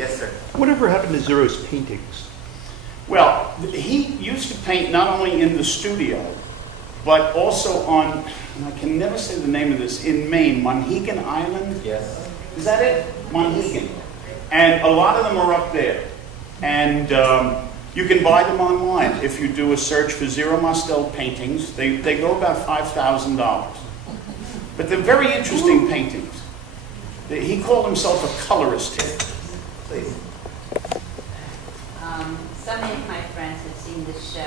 Yes, sir. Whatever happened to Zero's paintings? Well, he used to paint not only in the studio, but also on, and I can never say the name of this, in Maine, Monhegan Island? Yes. Is that it? Monhegan. And a lot of them are up there. And you can buy them online. If you do a search for Zero Mostel paintings, they go about $5,000. But they're very interesting paintings. He called himself a colorist. Please. Some of my friends have seen this show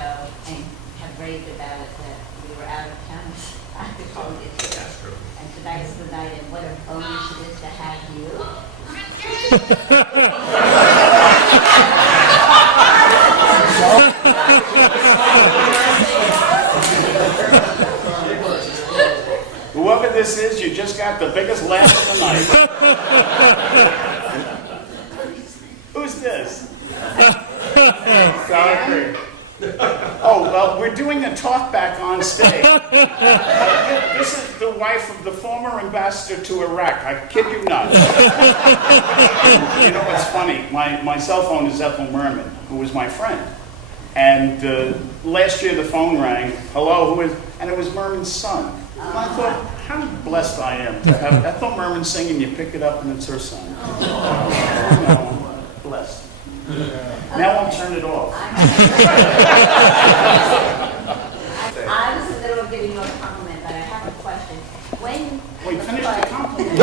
and have raved about it, that we were out of town at the college. That's true. And tonight's the night, and what a bonus it is to have you. Whoever this is, you just got the biggest laugh of the night. Who's this? Dan? Oh, well, we're doing a talk back on stage. This is the wife of the former ambassador to Iraq. I kid you not. You know what's funny? My cell phone is Ethel Merman, who was my friend. And last year the phone rang. Hello, who is? And it was Merman's son. And I thought, how blessed I am to have Ethel Merman singing. You pick it up and it's her son. You know, blessed. Now I'll turn it off. I was in the middle of giving you a compliment, but I have a question. Wait, finish the compliment.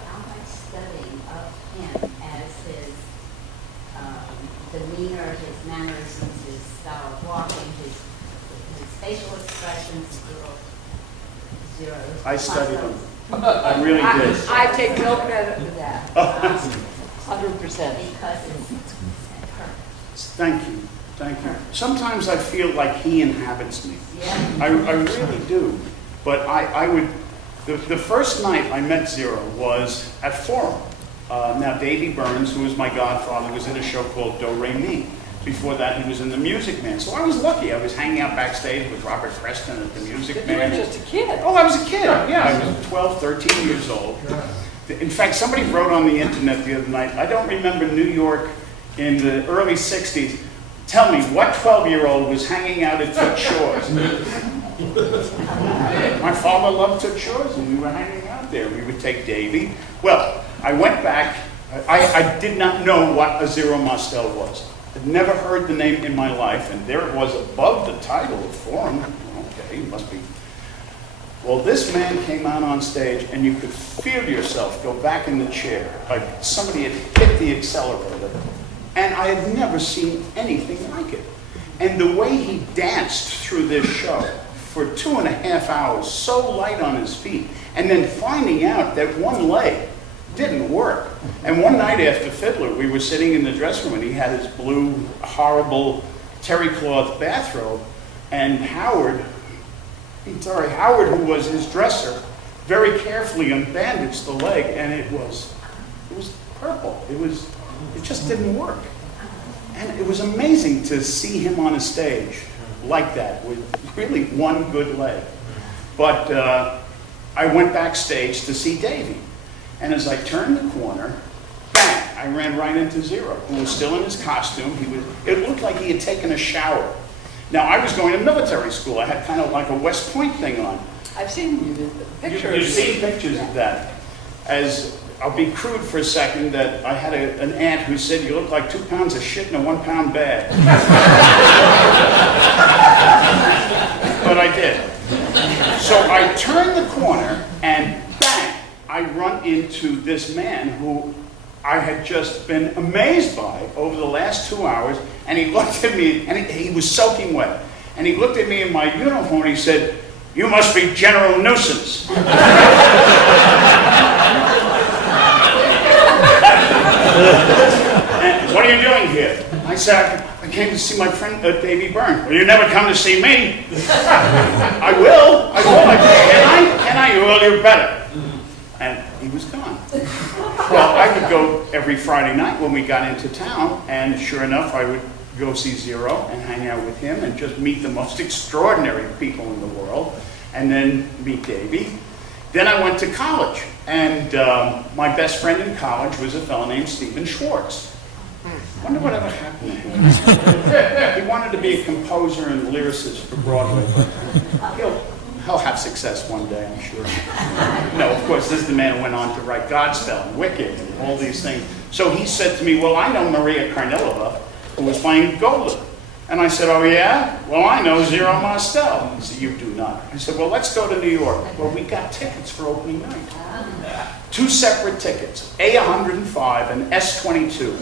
How much studying of him as his demeanor, his mannerisms, his style of walking, his facial expressions, zero. I studied him. I really did. I take no credit for that. 100%. Because it's perfect. Thank you. Thank you. Sometimes I feel like he inhabits me. Yeah. I really do. But I would, the first night I met Zero was at Forum. Now Davy Burns, who was my godfather, was in a show called Do Re Mi. Before that, he was in The Music Man. So I was lucky. I was hanging out backstage with Robert Preston at The Music Man. You were just a kid. Oh, I was a kid. Yeah, I was 12, 13 years old. In fact, somebody wrote on the internet the other night, I don't remember New York in the early 60s. Tell me, what 12-year-old was hanging out at Toots Shores? My father loved Toots Shores, and we were hanging out there. We would take Davy. Well, I went back. I did not know what a Zero Mostel was. I'd never heard the name in my life, and there it was above the title of Forum. Okay, it must be. Well, this man came out on stage, and you could feel yourself go back in the chair, like somebody had hit the accelerator. And I had never seen anything like it. And the way he danced through this show for 2.5 hours, so light on his feet, and then finding out that one leg didn't work. And one night after Fiddler, we were sitting in the dressing room, and he had his blue, horrible terry cloth bathrobe, and Howard, who was his dresser, very carefully unbandaged the leg, and it was purple. It just didn't work. And it was amazing to see him on a stage like that, with really one good leg. But I went backstage to see Davy. And as I turned the corner, bang, I ran right into Zero, who was still in his costume. It looked like he had taken a shower. Now, I was going to military school. I had kind of like a West Point thing on. I've seen you, pictures. You've seen pictures of that. As I'll be crude for a second, that I had an aunt who said, you look like 2 pounds of shit in a 1 pound bag. But I did. So I turned the corner and bang, I run into this man who I had just been amazed by over the last 2 hours, and he looked at me, and he was soaking wet, and he looked at me in my uniform, and he said, "You must be General Nuisance." And, "What are you doing here?" I said, "I came to see my friend Davy Byrne." "Well, you never come to see me." I will. Can I? Well, you're better. And he was gone. Well, I would go every Friday night when we got into town, and sure enough, I would go see Zero and hang out with him and just meet the most extraordinary people in the world, and then meet Davy. Then I went to college, and my best friend in college was a fellow named Stephen Schwartz. Wonder whatever happened to him. He wanted to be a composer and lyricist for Broadway, but he'll have success one day, I'm sure. No, of course, this is the man who went on to write Godspell and Wicked and all these things. So he said to me, well, I know Maria Karnilova, who was playing Golda. And I said, oh yeah? Well, I know Zero Mostel. He said, you do not. I said, well, let's go to New York. Well, we got tickets for opening night. 2 separate tickets, A105 and S22.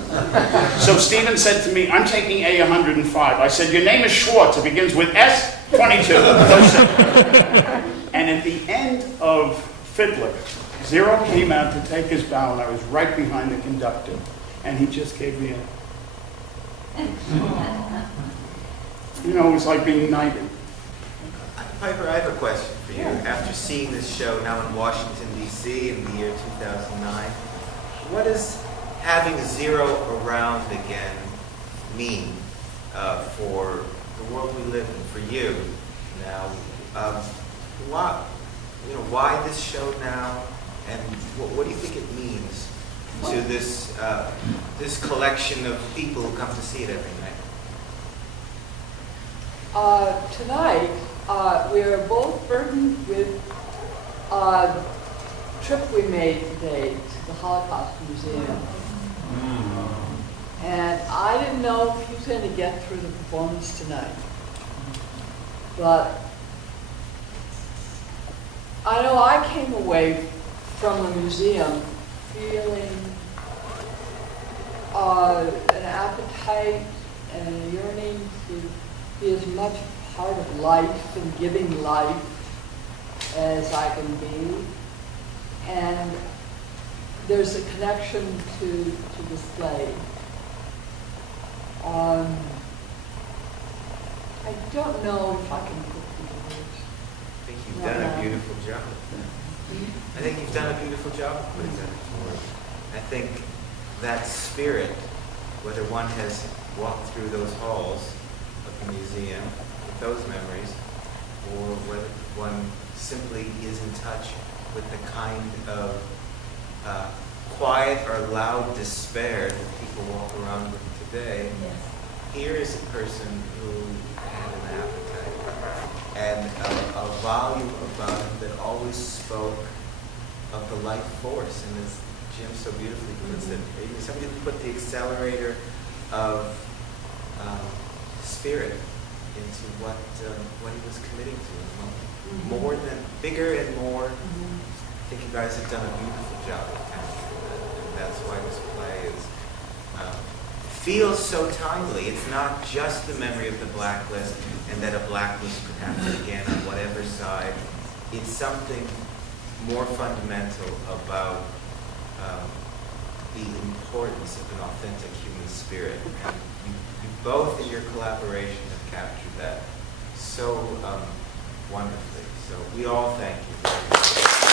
So Stephen said to me, I'm taking A105. I said, your name is Schwartz. It begins with S22. And at the end of Fiddler, Zero came out to take his bow, and I was right behind the conductor. And he just gave me a... You know, it was like being knighted. Piper, I have a question for you. After seeing this show now in Washington, D.C. in the year 2009, what does having Zero around again mean for the world we live in, for you now? Why this show now, and what do you think it means to this collection of people who come to see it every night? Tonight, we are both burdened with a trip we made today to the Holocaust Museum. And I didn't know if he was going to get through the performance tonight. But I know I came away from the museum feeling an appetite and a yearning to be as much part of life and giving life as I can be. And there's a connection to this play. I don't know if I can put the words. I think you've done a beautiful job. I think you've done a beautiful job of putting that into words. I think that spirit, whether one has walked through those halls of the museum with those memories, or whether one simply is in touch with the kind of quiet or loud despair that people walk around with today. Yes. Here is a person who had an appetite and a volume about him that always spoke of the life force. And as Jim so beautifully puts it, somebody who put the accelerator of spirit into what he was committing to. More than, bigger and more. I think you guys have done a beautiful job of capturing that. And that's why this play feels so timely. It's not just the memory of the blacklist and that a blacklist could happen again on whatever side. It's something more fundamental about the importance of an authentic human spirit. And you both in your collaboration have captured that so wonderfully. So we all thank you.